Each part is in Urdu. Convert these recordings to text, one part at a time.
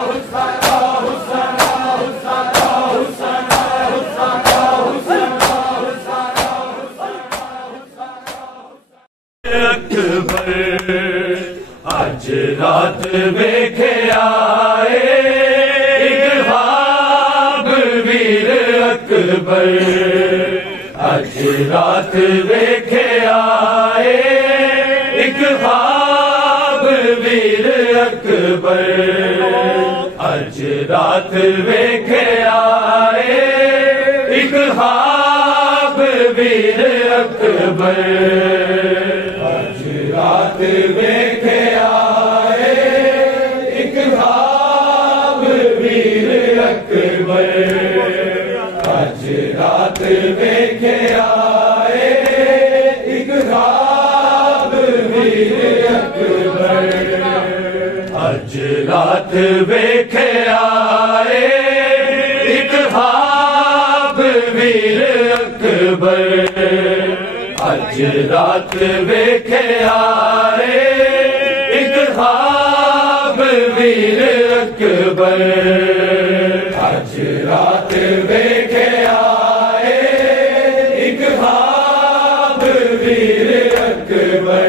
آج رات ویکھے آئے ایک خواب ویر اکبر، آج رات ویکھے آئے ایک خواب ویر اکبر، آج رات ویکھے آئے ایک خواب ویر اکبر، رات ویکھے آئے ایک خواب ویر اکبر، آج رات ویکھے آئے ایک خواب ویر اکبر، آج رات ویکھے آئے ایک خواب ویر اکبر، آج رات ویکھے آئے ایک خواب ویر اکبر، آج رات ویکھے آئے ایک خواب ویر اکبر، آج رات ویکھے آئے ایک خواب ویر اکبر،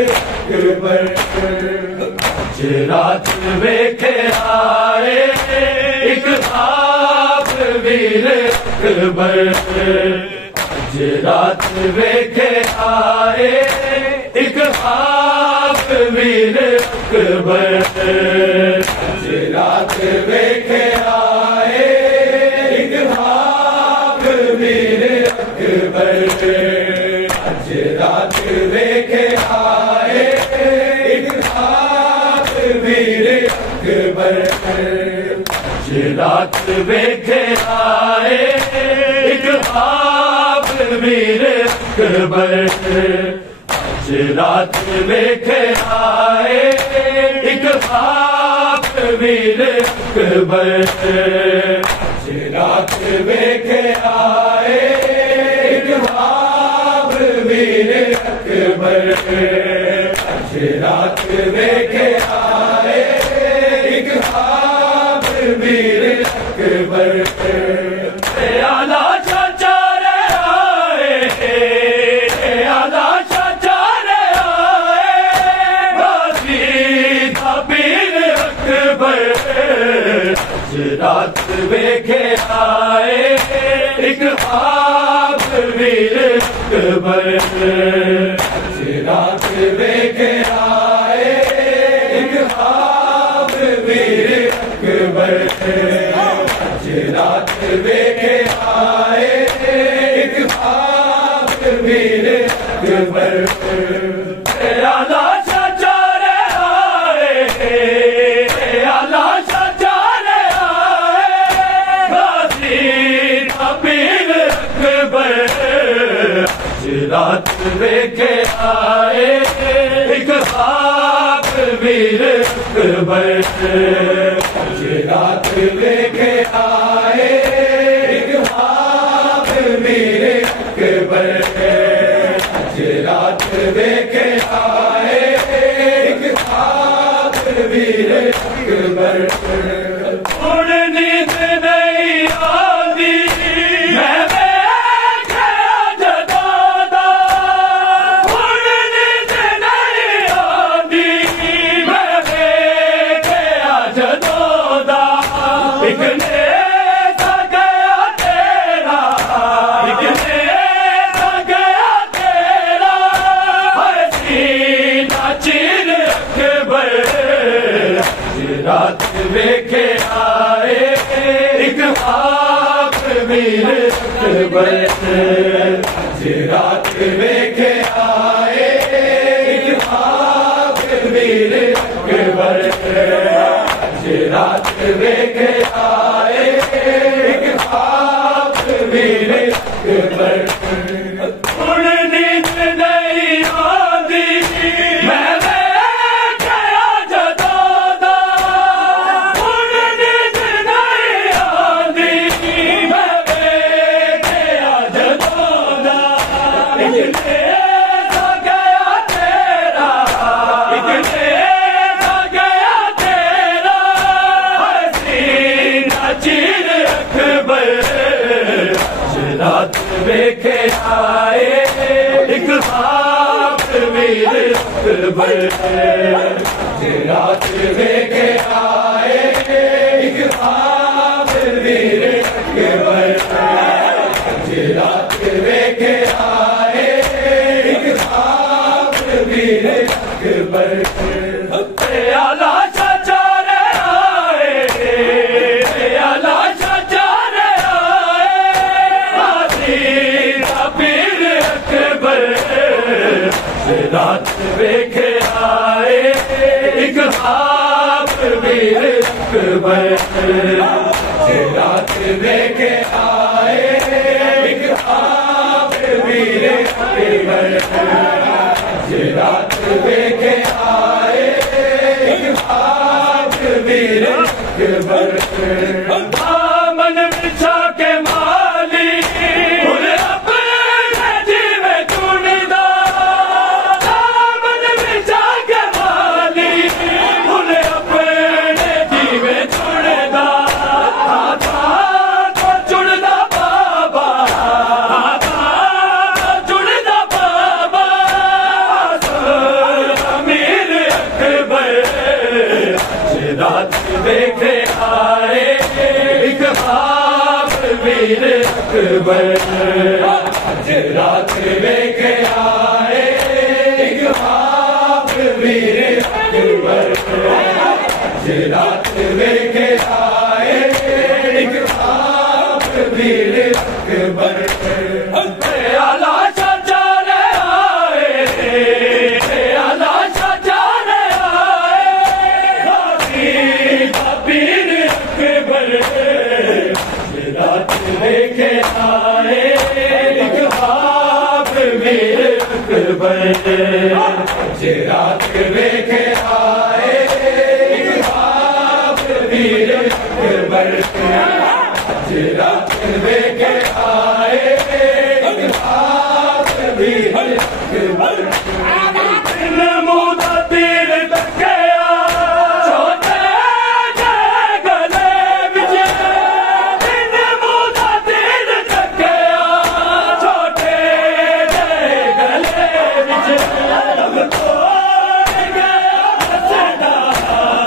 آج رات ویکھے آئے ایک خواب ویر اکبر، آج رات ویکھے آئے ایک خواب ویر اکبر، آج رات ویکھے آئے ایک خواب ویر اکبر، آج رات ویکھے آئے ایک خواب ویر اکبر، آج رات ویکھے آئے ایک خواب ویر اکبر، آج رات ویکھے آئے ایک خواب ویر اکبر، آج رات ویکھے آئے ایک خواب ویر اکبر، آج رات ویکھے آئے ایک خواب ویر اکبر، آلہ چچا رے آئے، آلہ چچا رے آئے، غازی دا پیر اکبر، آج رات ویکھے آئے ایک خواب ویر اکبر، آج رات ویکھے آئے ایک خواب ویر اکبر، آج رات ویکھے آئے ایک خواب ویر اکبر، آلہ چچا رے آئے، آلہ چچا رے آئے، غازی دا پیر اکبر، آج رات ویکھے آئے ایک خواب ویر اکبر، آج رات ویکھے آئے ایک خواب ویر اکبر، آج رات ویکھے آئے ایک خواب ویر اکبر، ہن نیند نہیں آندی میں ویکھیا جدوں دا، ہن نیند نہیں آندی میں ویکھیا جدوں دا، ایک نیزہ گیا تیرا، ایک نیزہ گیا تیرا، ہائے سینہ چیر اکبر، آج رات ویکھے آئے ایک خواب ویر اکبر، آج رات ویکھے آئے ایک خواب ویر اکبر، آج رات ویکھے آئے ایک خواب ویر اکبر، ہن نیند نہیں آندی میں ویکھیا جدوں دا، ہن نیند نہیں آندی میں ویکھیا جدوں دا، ایک اکبر رات لے کے آئے ایک خواب ویر اکبر رات لے کے آئے ایک خواب ویر اکبر اعلیٰ چچا رے آئے اعلیٰ چچا رے آئے حاضی پیر اکبر رات لے کے آئے ایک خواب ویر اکبر رات لے کے آئے ایک خواب ویر اکبر رات لے کے آئے ایک خواب ویر اکبر دامن بچھا کے مالی انہیں اپنے جیوے چندا دامن بچھا کے مالی انہیں اپنے جیوے چندا آتا تو چندا بابا آتا تو چندا بابا امیر اکبر رات لے کے آئے ایک خواب ویر اکبر رات لے کے آئے ایک خواب ویر اکبر رات لے کے آئے ایک خواب ویر اکبر اعلیٰ چچا رے آئے اعلیٰ چچا رے آئے حاضی پیر اکبر رات لے کے آئے ایک خواب ویر اکبر رات لے کے آئے ایک خواب ویر اکبر رات لے کے آئے ایک خواب ویر اکبر نمودہ تیر تکیا چھوٹے جائے گلے بچے نمودہ تیر تکیا چھوٹے جائے گلے بچے ہم توڑ گیا حسدہ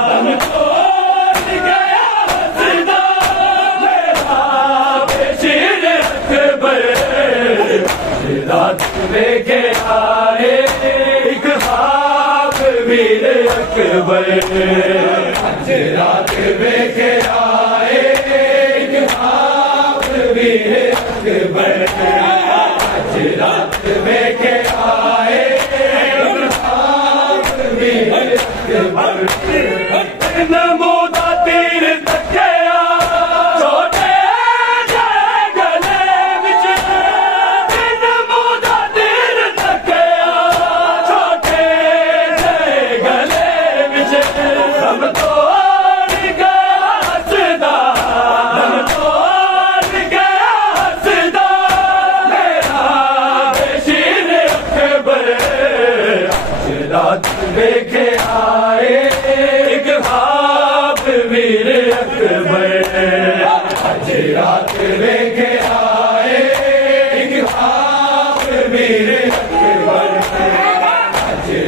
ہم توڑ گیا حسدہ میرا بشیر اکبر رات لے کے آئے ایک خواب ویر اکبر رات لے کے آئے ایک خواب ویر اکبر رات لے کے آئے ایک خواب ویر اکبر نمودہ تیر تکیا چھوٹے جائے گلے بچے نمودہ تیر تکیا چھوٹے جائے گلے بچے ہم توڑ گیا حسدہ ہم توڑ گیا حسدہ میرا بشیر اکبر رات لے کے آئے ایک خواب ویر اکبر رات لے کے آئے ایک خواب ویر اکبر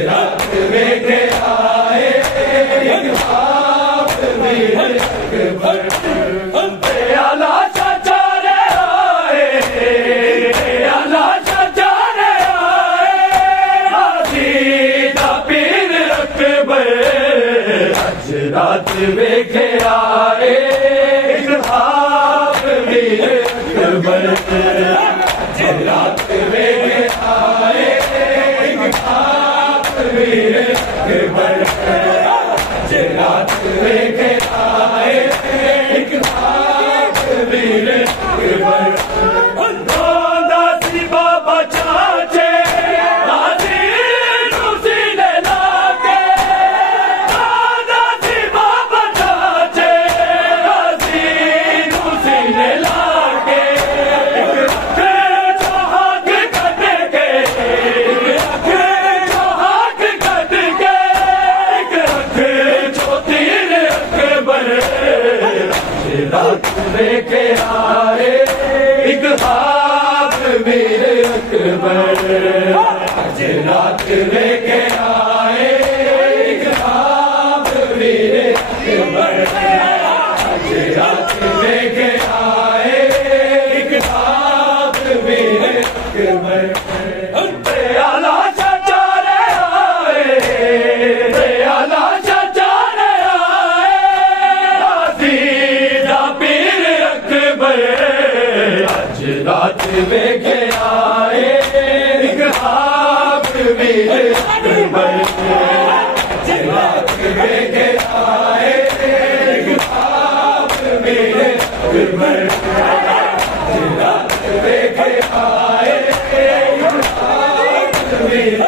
رات لے کے آئے ایک خواب ویر اکبر اعلیٰ چچا رے آئے اعلیٰ چچا رے آئے حاضی پیر اکبر رات لے کے آئے ایک خواب ویر اکبر رات لے کے آئے ایک خواب ویر اکبر رات لے کے آئے ایک خواب ویر اکبر داسی بابا چاچے حاضی روسی نے لا کے داسی بابا چاچے حاضی روسی نے لا کے چوہاک کٹ کے چوہاک کٹ کے تیر اکبر رات لے کے آئے ایک خواب ویر اکبر رات لے کے آئے رات لے کے آئے ایک خواب ویر اکبر پیالہ چچارے آئے پیالہ چچارے آئے غازی دا پیر اکبر آج رات لے کے آئے ایک خواب ویر اکبر رات لے کے آئے ایک خواب ویر اکبر رات لے کے آئے ایک خواب ویر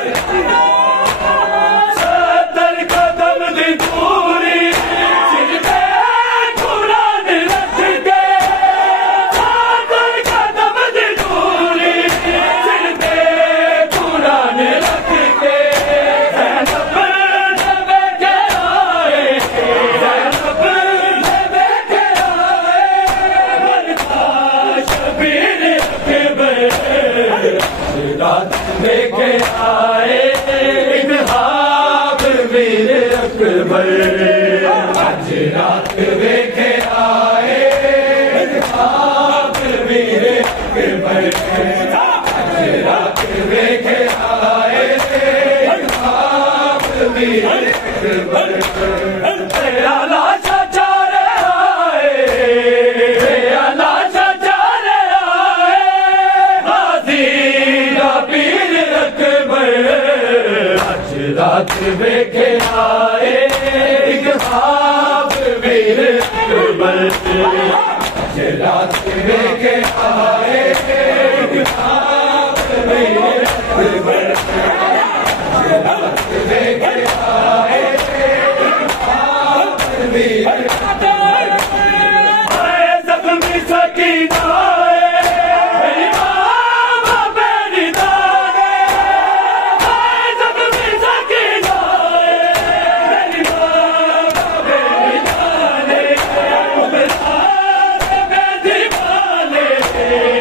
ستر قدم دی دوری سر پہ قرآن رکھ کے ستر قدم دی دوری سر پہ قرآن رکھ کے زینب لے کے آئے زینب لے کے آئے بنتا شبیر اکبر رات لے کے آئے ایک خواب ویر اکبر آج رات لے کے آئے ایک خواب ویر اکبر آج رات لے کے آئے ایک خواب ویر اکبر پیالہ چچارے آئے پیالہ چچارے آئے غازی دا پیر اکبر آج رات لے کے آئے ایک خواب ویر اکبر آج رات لے کے آئے ایک خواب ویر اکبر آج رات لے کے آئے ایک خواب ویر اکبر اے زخمی سکینہ میری ماں میری دانے اے زخمی سکینہ میری ماں میری دانے عمران میں دیوانے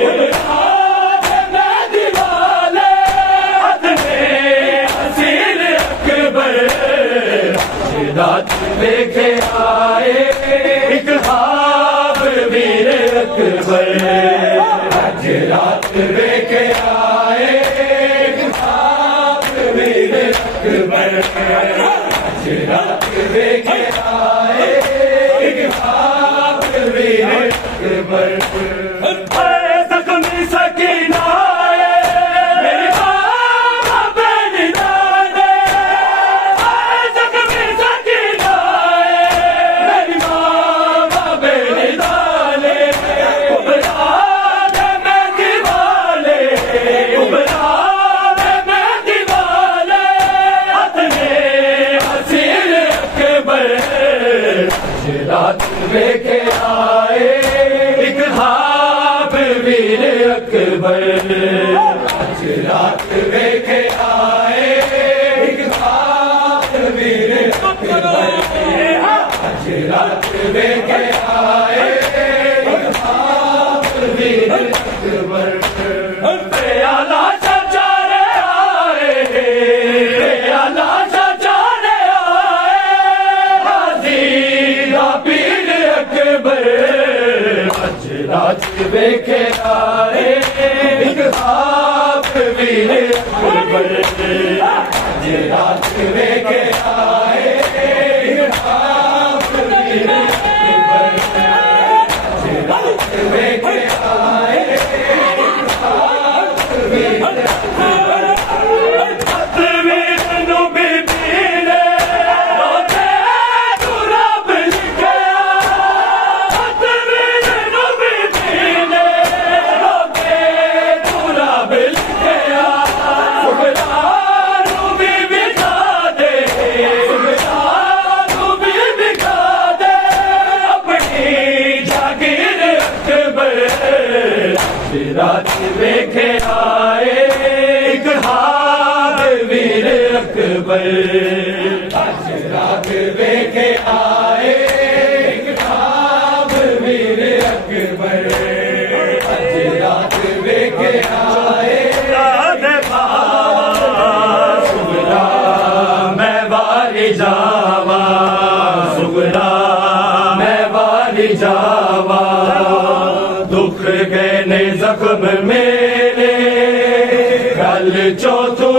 عمران میں دیوانے عدل حسین اکبر رات لے کے آئے ایک خواب ویر اکبر آج رات لے کے آئے ایک خواب ویر اکبر آج رات لے کے آئے ایک خواب ویر اکبر اے زخمی سکینہ میری ماں میری دانے اے زخمی سکینہ میری ماں میری دانے عمران میں دیوانے عمران میں دیوانے عدل حسین اکبر آج رات لے کے آئے ایک خواب ویر اکبر آج رات لے کے آئے ایک خواب ویر اکبر آج رات لے کے آئے ایک خواب ویر اکبر پیالہ چچارے آئے پیالہ چچارے آئے غازی دا پیر اکبر آج رات لے کے آئے ایک خواب ویر اکبر آج رات لے کے آئے ایک خواب ویر اکبر آج رات لے کے آئے ایک خواب ویر اکبر تطویر نو بی بی نے روتے قرآن لکھیا تطویر نو بی بی نے روتے قرآن لکھیا سبحان نو بی بی کا دے سبحان نو بی بی کا دے اپنی جاگیر اکبر رات لے کے آئے ایک خواب ویر اکبر آج رات لے کے آئے ایک خواب ویر اکبر آج رات لے کے آئے سغرا میں واری جاوا سغرا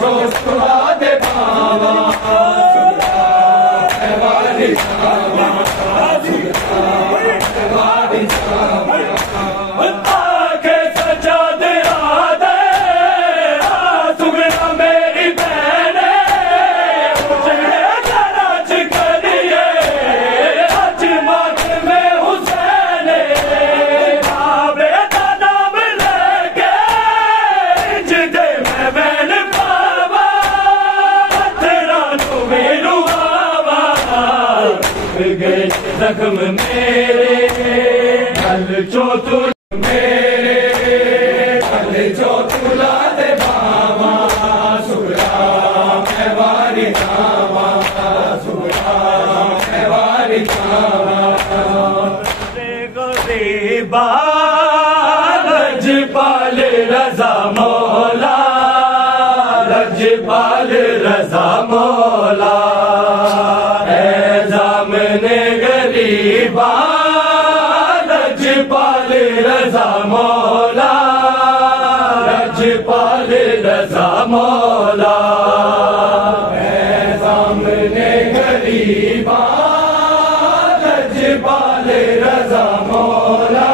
چوسلا دے باوا والی جاوا والی جاوا آکے سجاد آدے سگنا میری بہنے اجڑے گراج کریے آج مات میں حسین کعبے دا نام لے کے جدے میں بین پاوا ترانو میرو آوا گئے زخم میرے گل چو تو میرے گل چو تلا دے باوا سگرا میں واری جاوا سگرا میں واری جاوا غریبا لجپال رضا مولا لجپال رضا مولا اے زامن غریبا لجپال رضا مولا لجپال رضا مولا اے زامن غریبا لجپال رضا مولا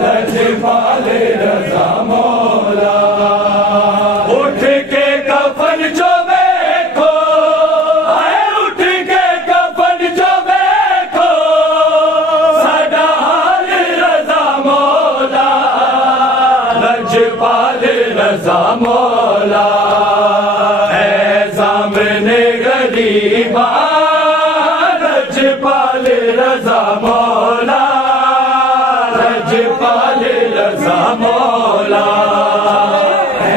لجپال رضا مولا اٹھ کے کفن جو دیکھو آئے اٹھ کے کفن جو دیکھو ساڈا حال رضا مولا لجپال رضا مولا اے زامن غریبا لجپال رضا مولا لجپال رضا مولا اے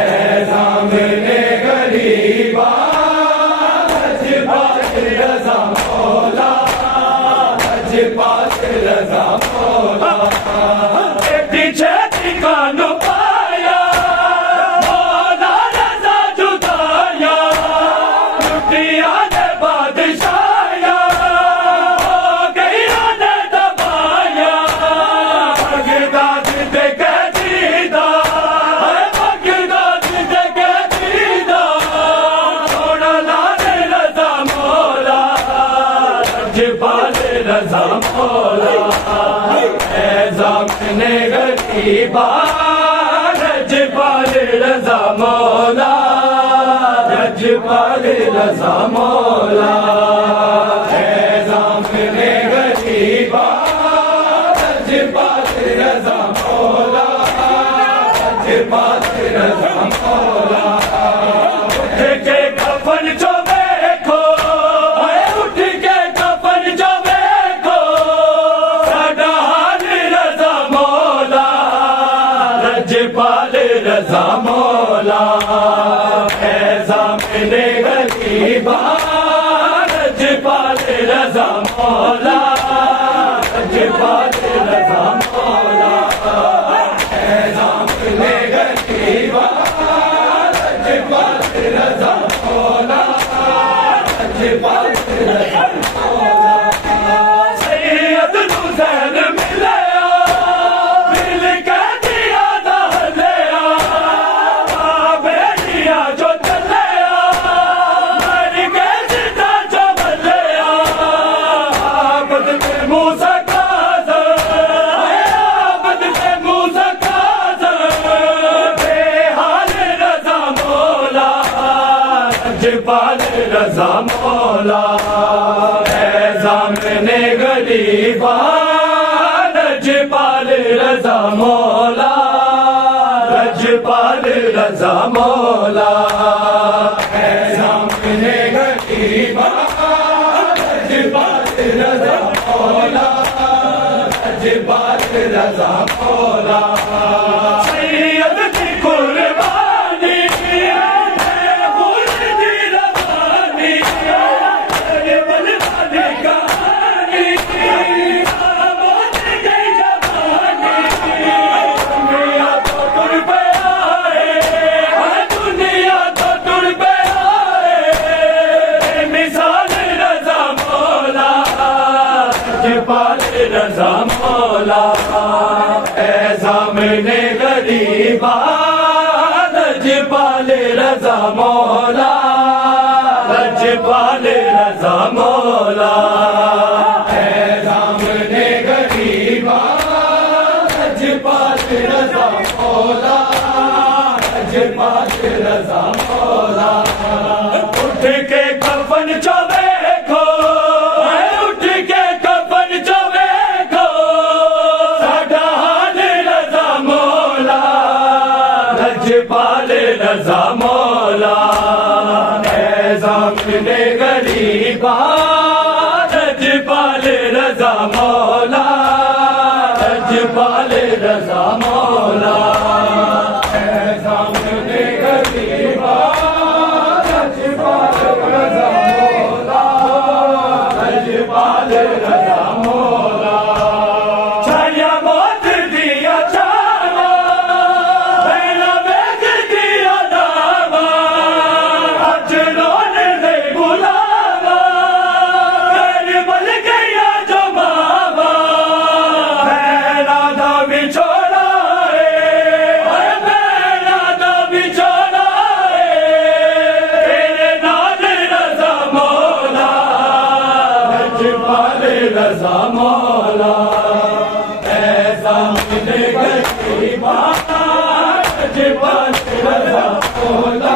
زامن غریبا لجپال رضا مولا لجپال رضا مولا پیچھے ٹھکانو پایا مولا رضا جدایا لٹیا نے بادشاہیا ہو گیا نے دبایا بغداد دے کے جیدا بغداد دے کے جیدا سونا لانے رضا مولا لجپال رضا مولا اے زامن غریبا لجپال رضا مولا لجپال رضا مولا اے زامن غریبا لجپال رضا مولا لجپال رضا مولا اٹھ کے کفن جو دیکھو اے اٹھ کے کفن جو دیکھو ساڈا حال رضا مولا لجپال رضا مولا اے زامن غریبا لجپال رضا مولا لجپال رضا مولا اے زامن غریبا لجپال رضا مولا لجپال رضا مولا سید حسین ملیا مل کے دیا دہلیا بیٹیا جو چلیا مر کے زندہ جو بلیا عابد کے موسیٰ کاظم عابد کے موسیٰ کاظم بے حال رضا مولا لجپال رضا مولا اے زامن غریبا لجپال رضا مولا لجپال رضا مولا اے زامن غریبا لجپال رضا مولا لجپال رضا مولا سید کی قربانی رضا مولا اے زامن رضا مولا لجپال رضا مولا سامنے غریبا لجپال رضا مولا لجپال رضا مولا اٹھ کے کفن چو دیکھو اٹھ کے کفن چو دیکھو ساڈا حال رضا مولا لجپال رضا مولا سامنے غریبا لجپال رضا مولا لجپال رضا مولا سامنے غریبا لجپال رضا مولا لجپال رضا مولا چھایا موت دیا چھاوا پہلا بیگ دیا داوا اج رونے دے بلاوا گھر بل گیا جو ماوا پہلا دا بچھوڑا پہلا دا بچھوڑا تیرے نال رضا مولا لجپال رضا مولا سامنے غریبا لجپال رضا مولا